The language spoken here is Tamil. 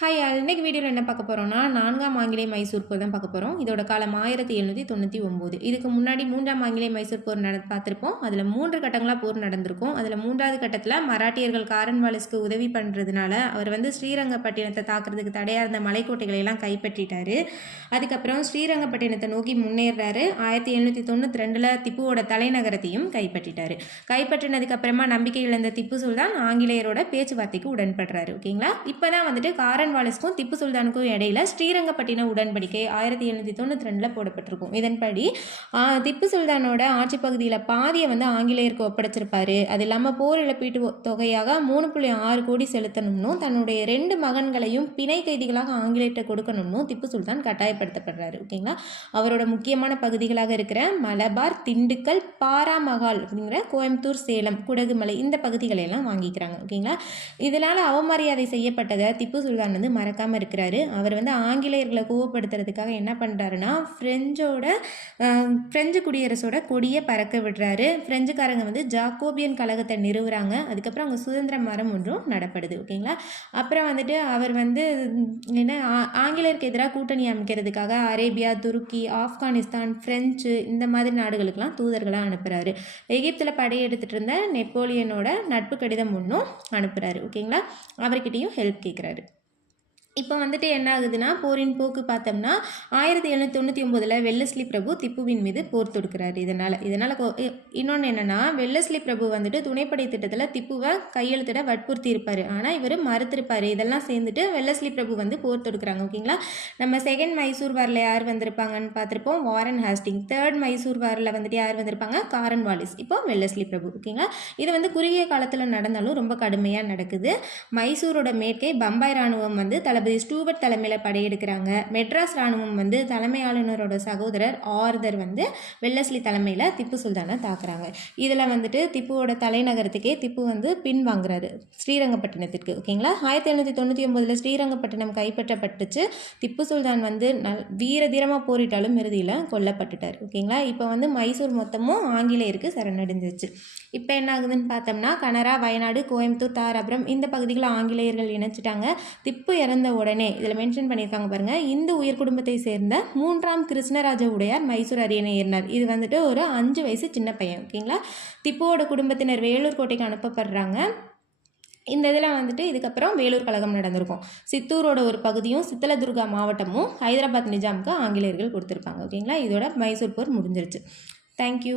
ஹாய் ஆல், இன்னைக்கு வீடியோவில் என்ன பார்க்க போகிறோம்னா 4ஆம் ஆங்கிலேய மைசூர் போர் தான் பார்க்க போகிறோம். இதோட காலம் 1799. இதுக்கு முன்னாடி 3ஆம் ஆங்கிலேய மைசூர் போர் பார்த்துருப்போம். அதில் 3 கட்டங்களாக போர் நடந்திருக்கும். அதில் 3வது கட்டத்தில் மராட்டியர்கள் காரன்வாலிஸ்க்கு உதவி பண்ணுறதுனால அவர் ஸ்ரீரங்கப்பட்டினத்தை தாக்குறதுக்கு தடையாக இருந்த மலைக்கோட்டைகளை எல்லாம் கைப்பற்றிட்டாரு. அதுக்கப்புறம் ஸ்ரீரங்கப்பட்டினத்தை நோக்கி முன்னேறாரு. 1792 திப்புவோட தலைநகரத்தையும் கைப்பற்றிட்டாரு. கைப்பற்றினதுக்கு அப்புறமா நம்பிக்கை இழந்த திப்பு சுல்தான் ஆங்கிலேயரோட பேச்சுவார்த்தைக்கு உடன்படுறாரு. ஓகேங்களா? இப்போதான் காரன்வாலிஸ்க்கும் திப்பு சுல்தானுக்கும் இடையில ஸ்ரீரங்கப்பட்டின உடன்படிக்கை 1792 போடப்பட்டிருக்கும். இதன்படி திப்பு சுல்தானோட ஆட்சி பகுதியில் பாதியை ஆங்கிலேயருக்கு ஒப்படைச்சிருப்பாரு. அது இல்லாமல் போர் இழப்பீட்டு தொகையாக 3.6 கோடி செலுத்தணும்னு தன்னுடைய 2 மகன்களையும் பிணை கைதிகளாக ஆங்கிலேயர்கிட்ட கொடுக்கணும்னு திப்பு சுல்தான் கட்டாயப்படுத்தப்படுறாரு. ஓகேங்களா? அவரோட முக்கியமான பகுதிகளாக இருக்கிற மலபார், திண்டுக்கல், பாராமகால் அப்படிங்கிற கோயம்புத்தூர், சேலம், குடகுமலை இந்த பகுதிகளை எல்லாம் வாங்கிக்கிறாங்க. ஓகேங்களா? இதனால அவமரியாதை செய்யப்பட்டதை திப்பு சுல்தான் மறக்காமல் இருக்கிறாரு. அவர் ஆங்கிலேயர்களை கோவப்படுத்துறதுக்காக என்ன பண்ணுறாருன்னா பிரெஞ்சு குடியரசோட கொடியை பறக்க விடுறாரு. பிரெஞ்சுக்காரங்க ஜாக்கோபியன் கழகத்தை நிறுவுறாங்க. அதுக்கப்புறம் அங்கே சுதந்திர மரம் ஒன்றும் நடப்படுது. ஓகேங்களா? அப்புறம் அவர் என்ன ஆங்கிலேயருக்கு எதிராக கூட்டணி அமைக்கிறதுக்காக அரேபியா, துருக்கி, ஆப்கானிஸ்தான், பிரெஞ்சு இந்த மாதிரி நாடுகளுக்கெல்லாம் தூதர்களாக அனுப்புகிறாரு. எகிப்தில் படையெடுத்துட்டு இருந்த நெப்போலியனோட நட்பு கடிதம் ஒன்றும் அனுப்புகிறாரு. ஓகேங்களா? அவர்கிட்டையும் ஹெல்ப் கேட்குறாரு. இப்போ என்ன ஆகுதுன்னா, போரின் போக்கு பார்த்தோம்னா 1799 வெல்லஸ்லி பிரபு திப்புவின் மீது போர் தொடுக்கிறாரு. இதனால் இன்னொன்று என்னென்னா, வெல்லஸ்லி பிரபு துணைப்படை திட்டத்தில் திப்புவை கையெழுத்திட வற்புறுத்தி இருப்பார். ஆனால் இவர் மறுத்திருப்பார். இதெல்லாம் சேர்ந்துட்டு வெல்லஸ்லி பிரபு போர் தொடுக்கிறாங்க. ஓகேங்களா? நம்ம செகண்ட் மைசூர் வாரில் யார் வந்திருப்பாங்கன்னு பார்த்துருப்போம், வாரன் ஹாஸ்டிங். தேர்ட் மைசூர் வாரில் யார் வந்திருப்பாங்க, காரன்வாலிஸ். இப்போ வெல்லஸ்லி பிரபு. ஓகேங்களா? இது குறுகிய காலத்தில் நடந்தாலும் ரொம்ப கடுமையாக நடக்குது. மைசூரோட மேற்கே பம்பாய் இராணுவம் தளபதி ஸ்டூவர்ட் தலைமையில் படையெடுக்கிறாங்க. மெட்ராஸ் இராணுவம் தலைமை ஆளுநரோட சகோதரர் ஆர்தர் வெல்லஸ்லி தலைமையில் திப்பு சுல்தானை தாக்குறாங்க. இதில் திப்புவோட தலைநகரத்துக்கே திப்பு பின் வாங்குறாரு, ஸ்ரீரங்கப்பட்டினத்திற்கு. ஓகேங்களா? 1799 ஸ்ரீரங்கப்பட்டினம் கைப்பற்றப்பட்டுச்சு. திப்பு சுல்தான் வீர தீரமாக போரிட்டாலும் இறுதியில் கொல்லப்பட்டுட்டார். ஓகேங்களா? இப்போ மைசூர் மொத்தமும் ஆங்கிலேயருக்கு சரணடைஞ்சிச்சு. இப்போ என்ன ஆகுதுன்னு பார்த்தோம்னா, கனரா, வயநாடு, கோயம்புத்தூர், தாராபுரம் இந்த பகுதிகளை ஆங்கிலேயர்கள் இணைச்சிட்டாங்க. திப்பு இறந்த உடனே இதில் மென்ஷன் பண்ணியிருக்காங்க பாருங்க, இந்து உயர் குடும்பத்தை சேர்ந்த 3ஆம் கிருஷ்ணராஜ உடையார் மைசூர் அரியணை ஏறினார். இது ஒரு 5 வயசு சின்ன பையன். ஓகேங்களா? திப்புவோட குடும்பத்தினர் வேலூர் கோட்டைக்கு அனுப்பப்படுறாங்க. இந்த இதில் இதுக்கப்புறம் வேலூர் கழகம் நடந்திருக்கும். சித்தூரோட ஒரு பகுதியும் சித்தலதுர்கா மாவட்டமும் ஹைதராபாத் நிஜாமுக்கு ஆங்கிலேயர்கள் கொடுத்துருப்பாங்க. ஓகேங்களா? இதோட மைசூர் போர் முடிஞ்சிருச்சு. தேங்க்யூ.